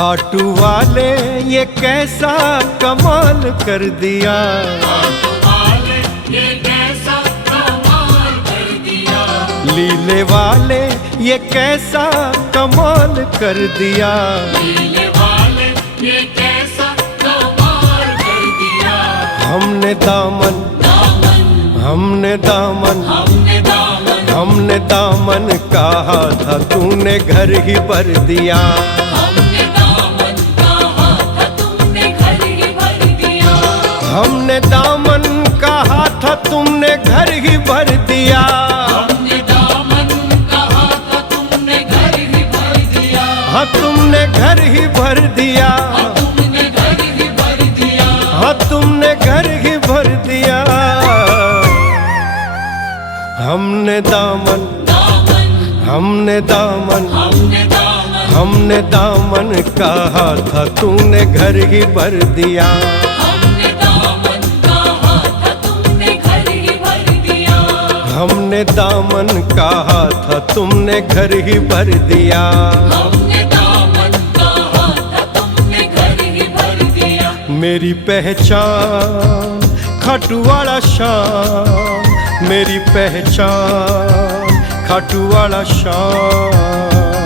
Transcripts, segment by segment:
खाटू वाले ये कैसा कमाल कर दिया, खाटू वाले ये कैसा कमाल कर दिया, लीले वाले ये कैसा कमाल कर दिया, लीले वाले ये कैसा कमाल कर दिया। हमने दामन हमने दामन हमने दामन हमने दामन कहा था तूने घर ही भर दिया, हमने दामन कहा था तुमने घर ही भर दिया, हमने दामन कहा था तुमने घर ही भर दिया, हमने दामन कहा था तुमने घर ही भर दिया, हाँ तुमने घर ही भर दिया, तुमने घर ही भर दिया, हाँ तुमने घर ही भर दिया। हमने दामन हमने दामन हमने दामन हमने दामन कहा था तूने घर ही भर दिया, हमने दामन कहा था तुमने घर ही भर दिया, हमने दामन कहा था तुमने घर ही भर दिया, हमने दामन कहा था तुमने घर ही भर दिया। मेरी पहचान खाटू वाला शान, मेरी पहचान खाटू वाला शान,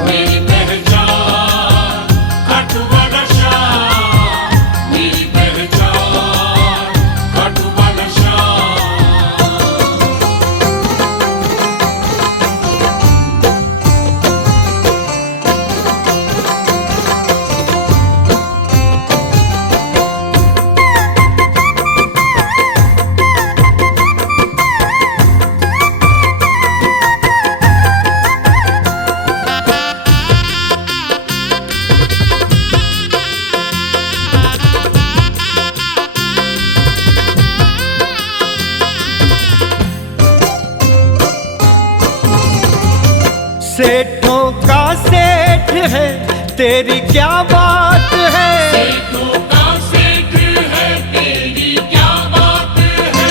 मेरी पहचान खाटू वाला शान, मेरी पहचान खाटू वाला शान। सेठों का सेठ है तेरी क्या बात है, सेठों का सेठ है तेरी क्या बात है,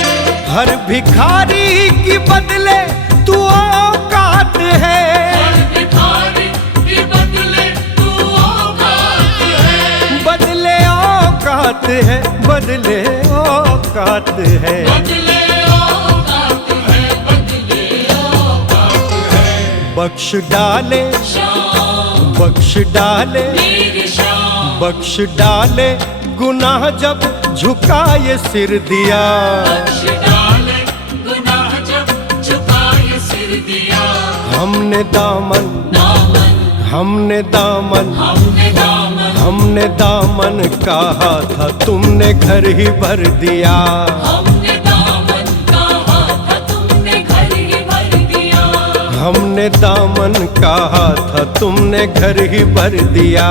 हर भिखारी की बदले तू औकात है, हर भिखारी के बदले तू औकात है, बदले औकात है, बदले औकात है, बदले औकात है, बदले औकात है। बख्श डाले शाम बख्श डाले मेरी शाम बख्श डाले गुनाह जब झुकाए सिर दिया, बख्श डाले गुनाह जब झुकाए सिर दिया, हमने दामन दामन हमने दामन हमने दामन हमने दामन कहा था तुमने घर ही भर दिया, हमने दामन कहा था तुमने घर ही भर दिया, हमने दामन कहा था तुमने घर ही भर दिया,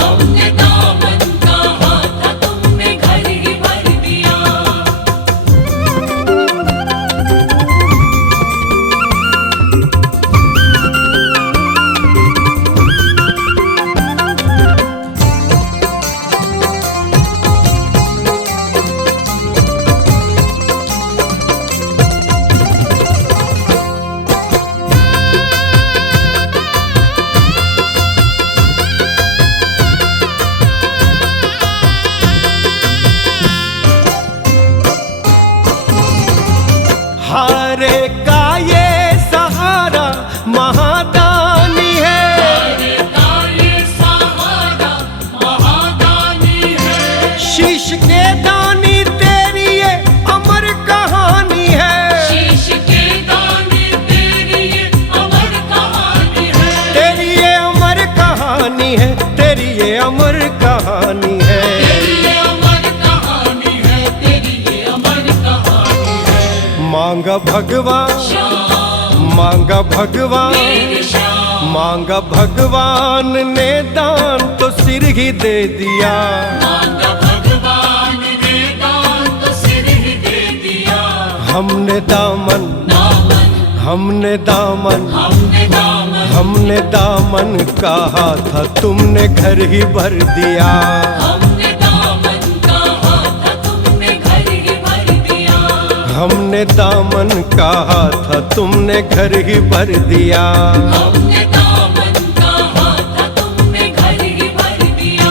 हमने दामन कहा था तुमने घर ही भर दिया। हारे का ये सहारा महादानी है, हारे का ये सहारा महादानी है, शीश के दानी तेरी ये अमर कहानी है, शीश के दाने तेरी ये अमर कहानी है, तेरी ये अमर कहानी है, तेरी ये अमर कहानी है, तेरी ये अमर कहानी है, तेरी ये अमर कहानी है। मांगा भगवान शाम मांगा भगवान मेरी शाम मांगा भगवान ने दान तो सिर ही दे दिया, मांगा भगवान ने दान तो सिर ही दे दिया, हमने दामन दामन हमने दामन हमने दामन हमने दामन कहा था तुमने घर ही भर दिया, हमने दामन कहा था तुमने घर ही भर दिया, हमने दामन कहा था तुमने घर ही भर दिया, हमने दामन कहा था तुमने घर ही भर दिया।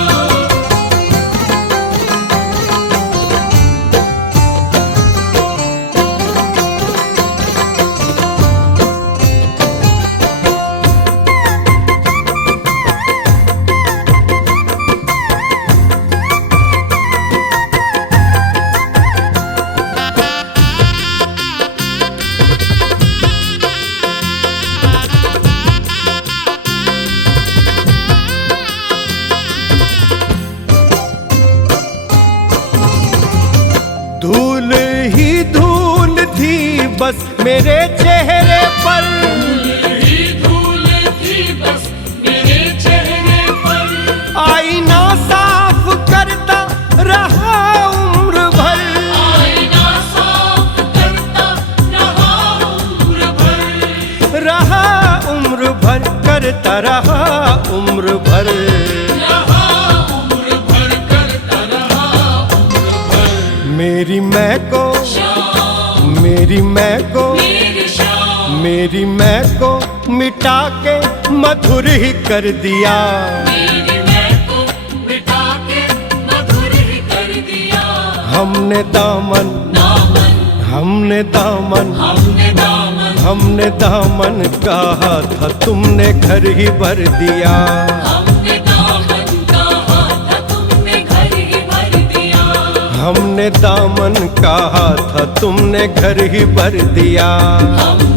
बस मेरे चेहरे पर, ही धूल थी बस मेरे चेहरे पर, आईना साफ करता रहा उम्र भर, आईना साफ करता रहा उम्र भर, रहा उम्र भर, करता रहा उम्र भर। रहा उम्र भर, करता रहा उम्र भर। मेरी मैं को, शाम मेरी मैं को, मेरी शाम, मेरी मैं को मिटा के मधुर ही कर दिया। मेरी मैं को मिटा के मधुर ही कर दिया। हमने दामन, दामन, हमने दामन, हमने दामन, हमने दामन कहा था, तुमने घर ही भर दिया। हमने दामन कहा था, तुमने घर ही भर दिया। हमने दामन कहा था, तुमने घर ही भर दिया। हमने